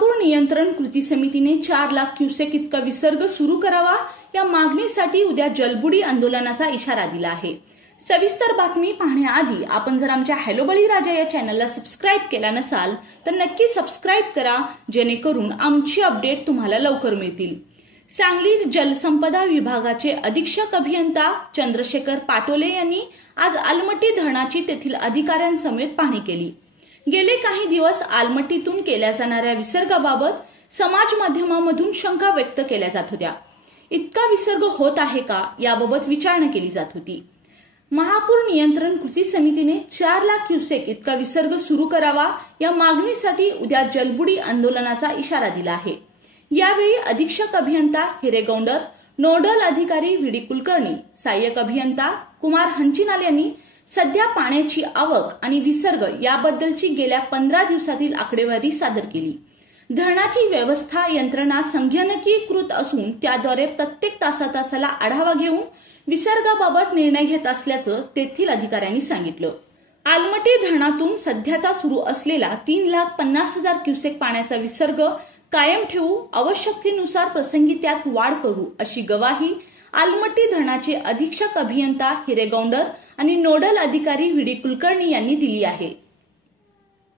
महापूर नियंत्रण कृती समितीने 4 लाख क्युसेक इतका विसर्ग सुरू करावा या मागणीसाठी उद्या जलबुडी आंदोलनाचा इशारा दिला आहे। सविस्तर बातमी पाहण्याआधी आपण जर आमच्या हॅलो बळीराजा या चॅनलला सबस्क्राइब केला नसाल तर नक्की सबस्क्राइब करा, जेणेकरून आमची अपडेट तुम्हाला लवकर मिळतील। सांगली जलसंपदा विभागाचे अधीक्षक अभियंता चंद्रशेखर पाटोले यांनी आज आलमट्टी धरणाची तेथील अधिकाऱ्यांसमेत पाहणी केली। गेले काही दिवस आलमट्टीतून केल्या जाणाऱ्या विसर्गाबाबत समाज माध्यमांमधून शंका व्यक्त केल्या जात होत्या। इतका विसर्ग होत आहे का याबाबत विचारणा केली जात होती। महापूर नियंत्रण कृती समितीने 4 लाख क्युसेक इतका विसर्ग सुरू करावा या मागणीसाठी उद्या जलबुडी आंदोलनाचा इशारा दिला आहे। यावेळी अधीक्षक अभियंता हिरेगौंडर, नोडल अधिकारी व्ही डी कुलकर्णी, सहाय्यक अभियंता कुमार हंचिनाल यांनी सध्या पाण्याची आवक आणि विसर्ग याबद्दलची गेल्या 15 दिवसातील आकडेवारी सादर केली। धरणाची व्यवस्था यंत्रणा संगणकीकृत असून त्याद्वारे प्रत्येक तासाला आढावा घेऊन विसर्गाबाबत निर्णय घेत असल्याचं तेथील अधिकाऱ्यांनी सांगितलं। आलमट्टी धरणातून सध्याचा सुरू असलेला 3,50,000 क्युसेक पाण्याचा विसर्ग कायम ठेवू, आवश्यकतेनुसार प्रसंगी त्यात वाढ करू अशी ग्वाही आलमट्टी धरणाचे अधीक्षक अभियंता हिरेगौंडर आणि नोडल अधिकारी व्ही डी कुलकर्णी यांनी दिली आहे।